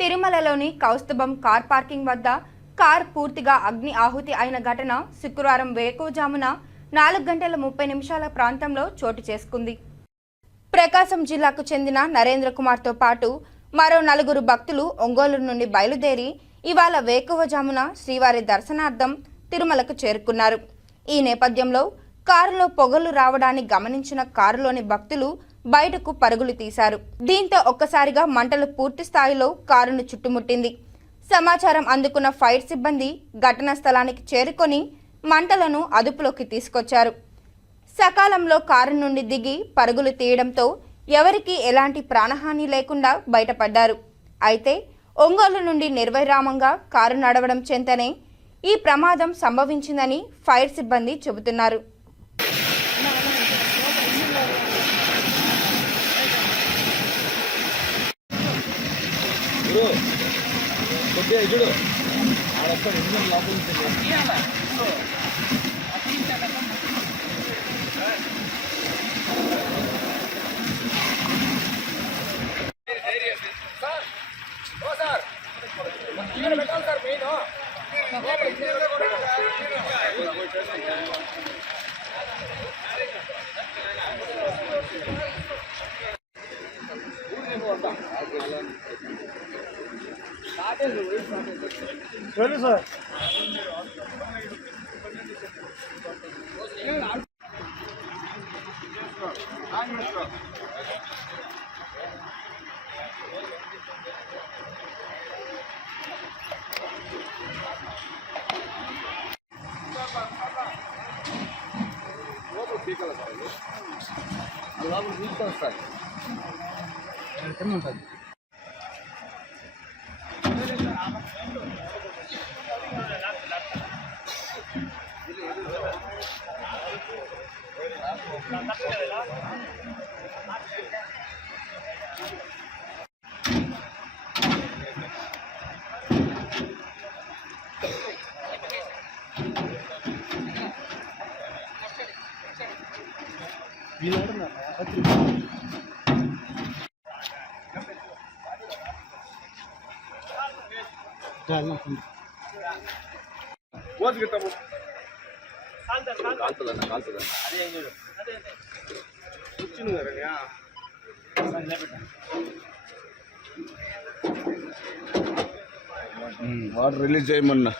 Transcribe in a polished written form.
తిరుమలలోని కౌస్తుభం car parking వద్ద car పూర్తిగా అగ్ని ఆహుతి అయిన ఘటన శుక్రవారం వేకువజామున 4:30 ప్రాంతంలో చోటు చేసుకుంది. ప్రకాశం జిల్లాకు చెందిన నరేంద్ర కుమార్తో పాటు మరో 4 భక్తులు ఒంగోలు నుండి బయలుదేరి ఇవాళ వేకువజామున శ్రీవారి దర్శనార్థం తిరుమలకు చేరుకున్నారు. ఈ నేపథ్యంలో కారులో పొగలు రావడాన్ని గమనించిన కారులోని భక్తులు బయటకు పరుగులు తీశారు. దీంతో ఒక్కసారిగా మంటలు పూర్తి స్థాయిలో కారును చుట్టుముట్టింది. సమాచారం అందుకున్న ఫైర్ సిబ్బంది ఘటనా స్థలానికి చేరుకొని మంటలను అదుపులోకి తీసుకొచ్చారు. సకాలంలో కారు నుండి దిగి పరుగులు తీయడంతో ఎవరికీ ఎలాంటి ప్రాణహాని లేకుండా బయటపడ్డారు. అయితే ఒంగోలు నుండి నిర్విరామంగా కారు నడవడం చెంతనే ఈ ప్రమాదం సంభవించిందని ఫైర్ సిబ్బంది చెబుతున్నారు. Really, sir? వాటర్ రిలీజ్ చేయమన్నా